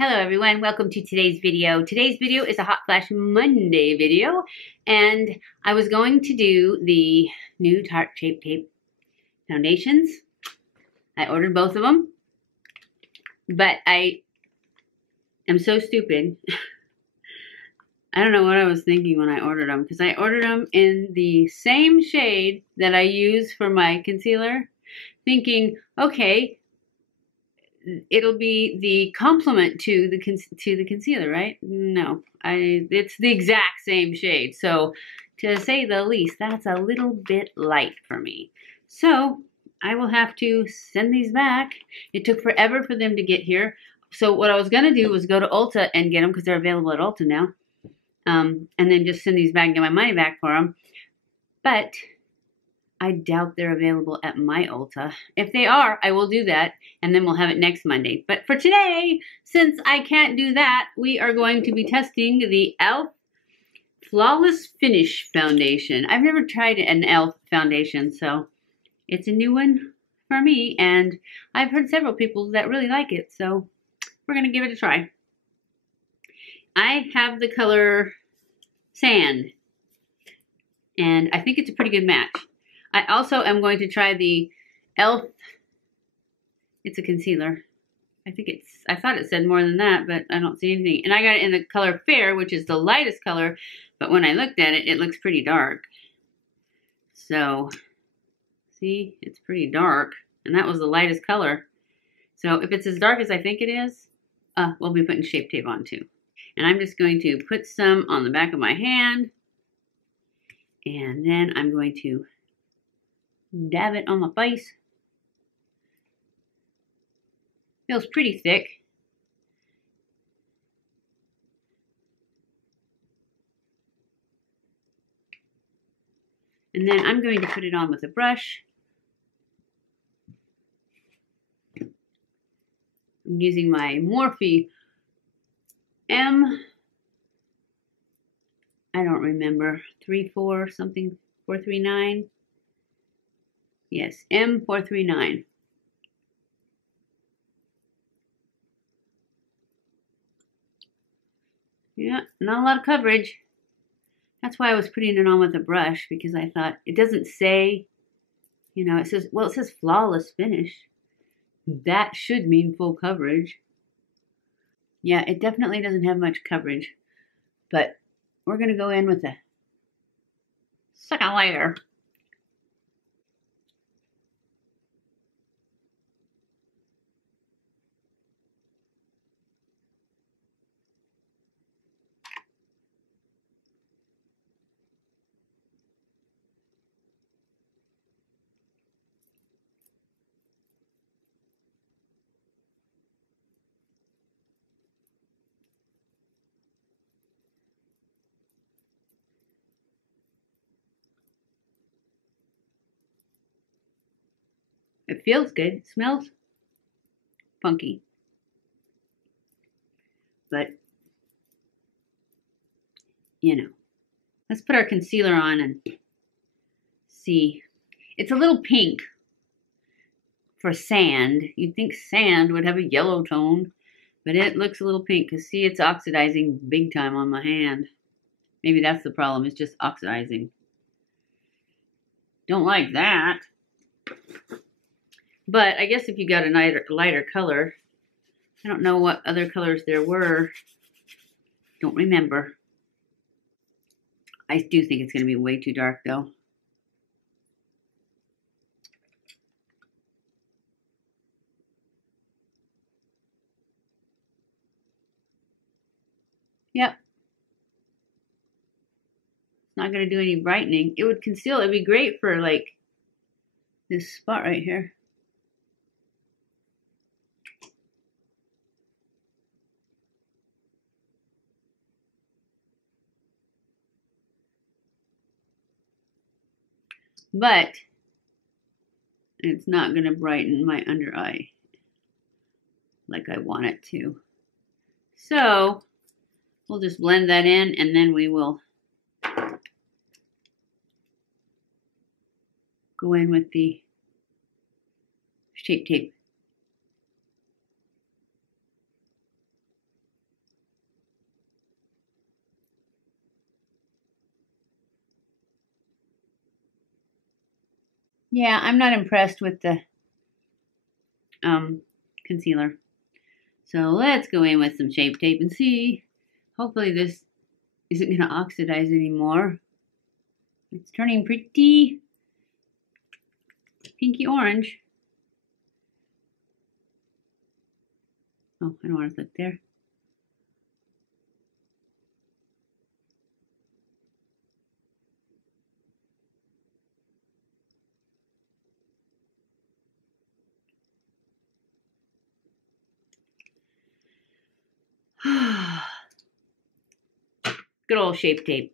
Hello everyone, welcome to today's video. Today's video is a Hot Flash Monday video, and I was going to do the new Tarte Shape Tape foundations. I ordered both of them, but I am so stupid. I don't know what I was thinking when I ordered them, because I ordered them in the same shade that I use for my concealer, thinking, okay, it'll be the complement to the concealer, right? No, it's the exact same shade. So to say the least, that's a little bit light for me. So I will have to send these back. It took forever for them to get here. So what I was going to do was go to Ulta and get them, because they're available at Ulta now. And then just send these back and get my money back for them. But I doubt they're available at my Ulta. If they are, I will do that, and then we'll have it next Monday. But for today, since I can't do that, we are going to be testing the e.l.f. Flawless Finish Foundation. I've never tried an e.l.f. foundation, so it's a new one for me, and I've heard several people that really like it, so we're going to give it a try. I have the color Sand, and I think it's a pretty good match. I also am going to try the e.l.f. It's a concealer. I thought it said more than that, but I don't see anything. And I got it in the color Fair, which is the lightest color, but when I looked at it, it looks pretty dark. So, see, it's pretty dark, and that was the lightest color. So if it's as dark as I think it is, we'll be putting Shape Tape on too. And I'm just going to put some on the back of my hand, and then I'm going to dab it on my face. Feels pretty thick. And then I'm going to put it on with a brush. I'm using my Morphe M. I don't remember, 34 something, 439. Yes, M439. Yeah, not a lot of coverage. That's why I was putting it on with a brush, because I thought, it doesn't say, you know, it says Flawless Finish. That should mean full coverage. Yeah, it definitely doesn't have much coverage, but we're going to go in with a second layer. It feels good. It smells funky. But, you know. Let's put our concealer on and see. It's a little pink for sand. You'd think sand would have a yellow tone, but it looks a little pink, because see, it's oxidizing big time on my hand. Maybe that's the problem. It's just oxidizing. Don't like that. But I guess if you got a lighter color, I don't know what other colors there were. Don't remember. I do think it's going to be way too dark, though. Yep. It's not going to do any brightening. It would conceal. It would be great for, like, this spot right here. But it's not going to brighten my under eye like I want it to. So we'll just blend that in, and then we will go in with the Shape Tape. Yeah, I'm not impressed with the concealer. So let's go in with some Shape Tape and see. Hopefully this isn't going to oxidize anymore. It's turning pretty pinky orange. Oh, I don't want to look there. Good old Shape Tape.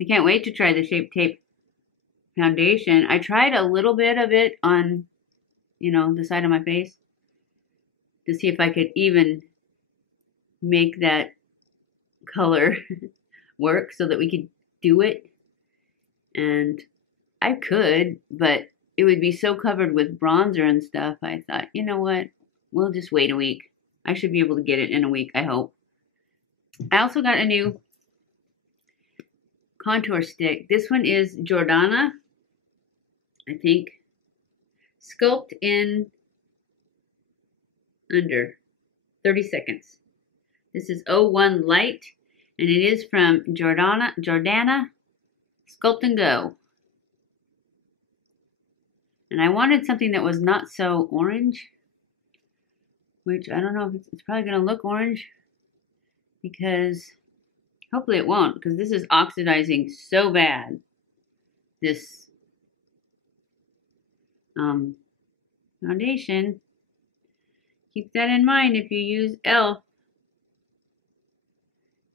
I can't wait to try the Shape Tape foundation. I tried a little bit of it on, you know, the side of my face to see if I could even make that color work so that we could do it. And I could, but it would be so covered with bronzer and stuff. I thought, you know what? We'll just wait a week. I should be able to get it in a week, I hope. I also got a new contour stick. This one is Jordana, I think. Sculpt in under 30 seconds. This is 01 Light, and it is from Jordana Sculpt and Go. And I wanted something that was not so orange, which I don't know if it's probably going to look orange, because hopefully it won't, because this is oxidizing so bad. This foundation. Keep that in mind if you use e.l.f.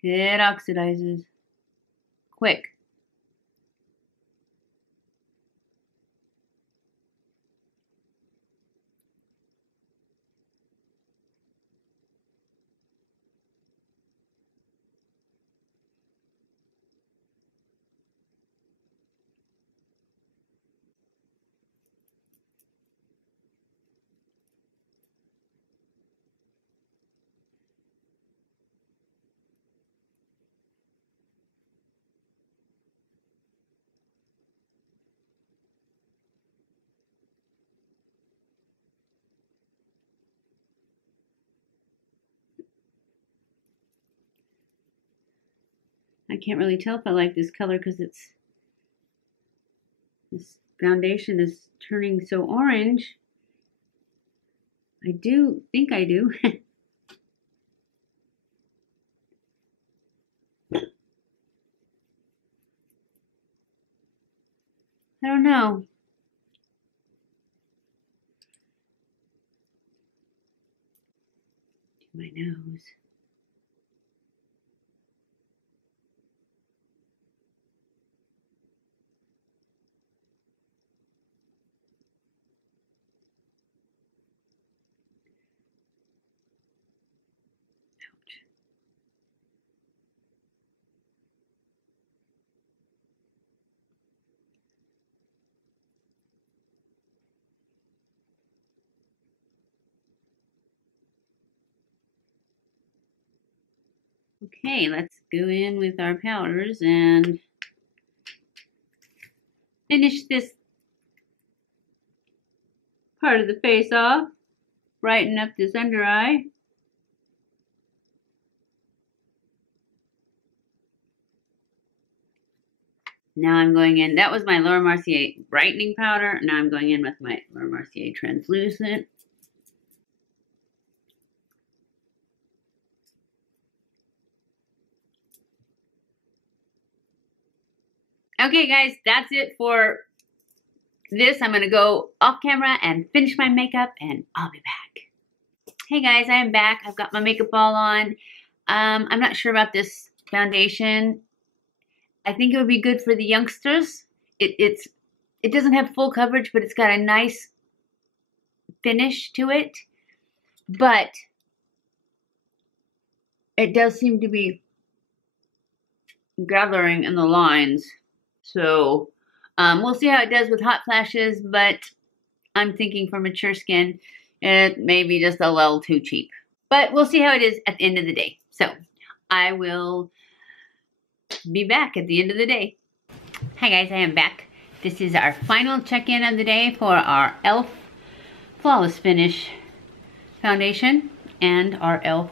It oxidizes quick. I can't really tell if I like this color because this foundation is turning so orange. I do think I do. I don't know. My nose. Okay, let's go in with our powders and finish this part of the face off. Brighten up this under eye. Now I'm going in, that was my Laura Mercier brightening powder. Now I'm going in with my Laura Mercier translucent. Okay guys, that's it for this. I'm going to go off camera and finish my makeup and I'll be back. Hey guys, I am back. I've got my makeup all on. I'm not sure about this foundation. I think it would be good for the youngsters. It doesn't have full coverage, but it's got a nice finish to it. But it does seem to be gathering in the lines. So we'll see how it does with hot flashes, but I'm thinking for mature skin, It may be just a little too cheap. But we'll see how it is at the end of the day. So I will be back at the end of the day. Hi guys, I am back. This is our final check-in of the day for our e.l.f. Flawless Finish foundation and our e.l.f.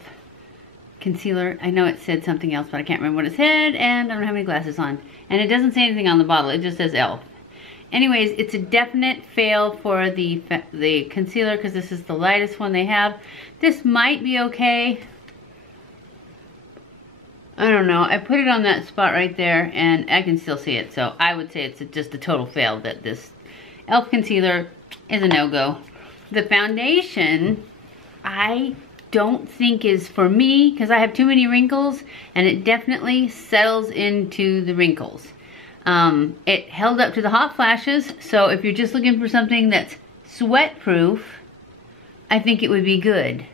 concealer. I know it said something else, but I can't remember what it said, and I don't have any glasses on. And it doesn't say anything on the bottle, it just says e.l.f. Anyways, it's a definite fail for the concealer because this is the lightest one they have. This might be okay. I don't know. I put it on that spot right there and I can still see it. So I would say it's just a total fail that this e.l.f. concealer is a no-go. The foundation, I don't think is for me because I have too many wrinkles and it definitely settles into the wrinkles. It held up to the hot flashes, so if you're just looking for something that's sweat proof, I think it would be good.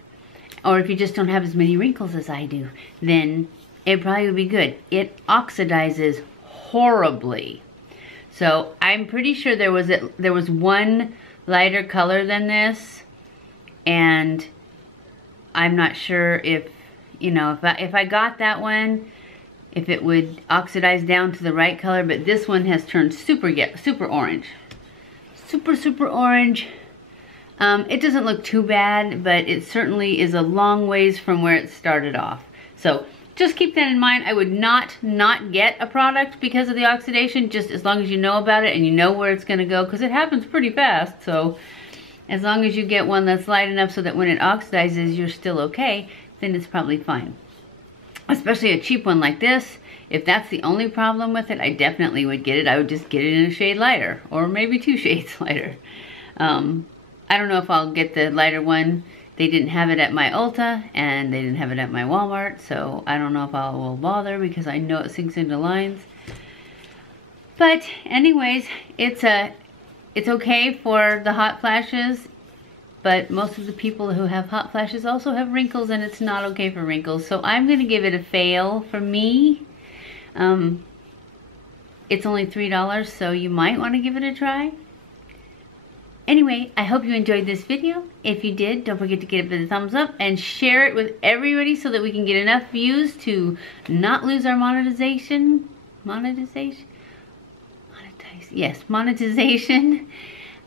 Or if you just don't have as many wrinkles as I do, then it probably would be good. It oxidizes horribly. So I'm pretty sure there was one lighter color than this, and I'm not sure if, you know, if I got that one, if it would oxidize down to the right color, but this one has turned super orange. Super orange. It doesn't look too bad, but it certainly is a long ways from where it started off. So just keep that in mind. I would not get a product because of the oxidation, just as long as you know about it and you know where it's gonna go, because it happens pretty fast. So as long as you get one that's light enough so that when it oxidizes, you're still okay, then it's probably fine. Especially a cheap one like this, if that's the only problem with it, I definitely would get it. I would just get it in a shade lighter, or maybe 2 shades lighter. I don't know if I'll get the lighter one. They didn't have it at my Ulta, and they didn't have it at my Walmart, so I don't know if I will bother because I know it sinks into lines. But anyways, it's okay for the hot flashes. But most of the people who have hot flashes also have wrinkles, and it's not okay for wrinkles. So I'm going to give it a fail for me. It's only $3, so you might want to give it a try. Anyway, I hope you enjoyed this video. If you did, don't forget to give it a thumbs up and share it with everybody so that we can get enough views to not lose our monetization. Yes, monetization.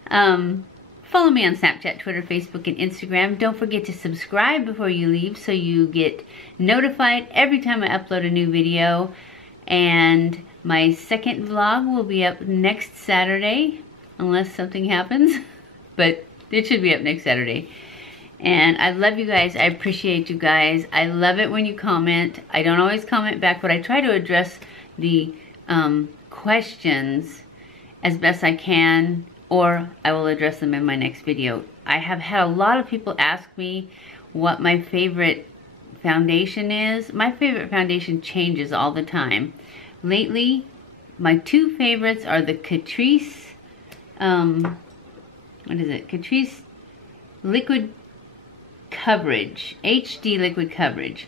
Follow me on Snapchat, Twitter, Facebook, and Instagram. Don't forget to subscribe before you leave so you get notified every time I upload a new video. And my second vlog will be up next Saturday, unless something happens. But it should be up next Saturday. And I love you guys. I appreciate you guys. I love it when you comment. I don't always comment back, but I try to address the questions as best I can, or I will address them in my next video. I have had a lot of people ask me what my favorite foundation is. My favorite foundation changes all the time. Lately, my 2 favorites are the Catrice, Catrice Liquid Coverage, HD Liquid Coverage.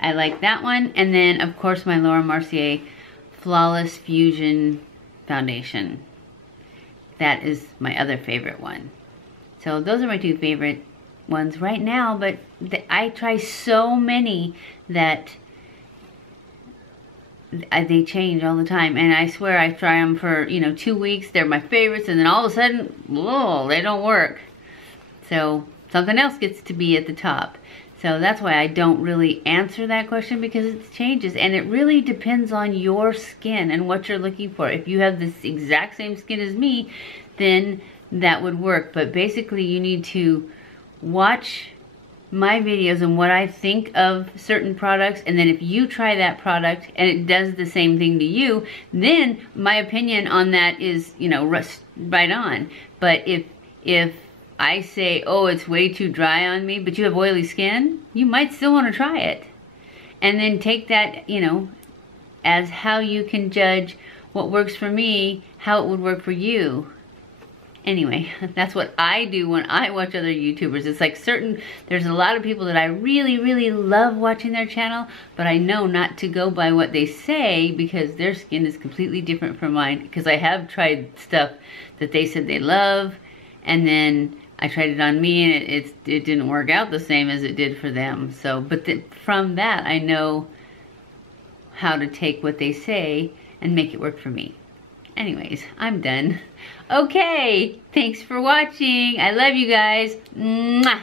I like that one. And then, of course, my Laura Mercier Flawless Fusion Foundation. That is my other favorite one. So those are my 2 favorite ones right now, but I try so many that they change all the time. And I swear I try them for, 2 weeks, they're my favorites, and then all of a sudden, whoa, they don't work. So something else gets to be at the top. So that's why I don't really answer that question, because it changes, and it really depends on your skin and what you're looking for. If you have this exact same skin as me, then that would work. But basically you need to watch my videos and what I think of certain products, and then if you try that product and it does the same thing to you, then my opinion on that is, right on. But if I say, oh, it's way too dry on me, but you have oily skin, you might still want to try it. And then take that, as how you can judge what works for me, how it would work for you. Anyway, that's what I do when I watch other YouTubers. It's like there's a lot of people that I really love watching their channel, but I know not to go by what they say because their skin is completely different from mine. Because I have tried stuff that they said they love, and then I tried it on me and it didn't work out the same as it did for them. So, but from that, I know how to take what they say and make it work for me. Anyways, I'm done. Okay, thanks for watching. I love you guys. Mwah.